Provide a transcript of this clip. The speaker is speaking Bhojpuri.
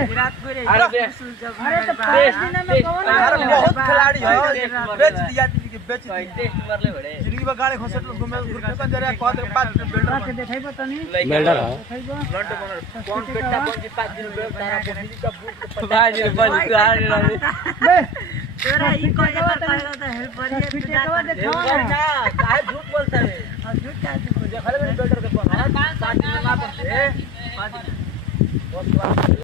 अरे तो 5 दिन में कौन अरे बहुत खिलाड़ी है बेच दिया कि बेच दिया टेस्ट मारले बड़े जिंदगी में गाड़ी घोसट घूमे घुरते जरा कह दे 5 बिल्डर के देखाइबो तनी बिल्डर है देखाइबो लंड बनर कौन बेटा कौन जी 5 दिन में तारा पब्लिक का बुक 5 दिन बंद कर बे तोरा ई कहेगा तो हेल्प करिए फिटेकवा देखाओ ना ना काहे झूठ बोलता है और झूठ का देखले बिल्डर के कौन 5 दिन ना बनते 5 दिन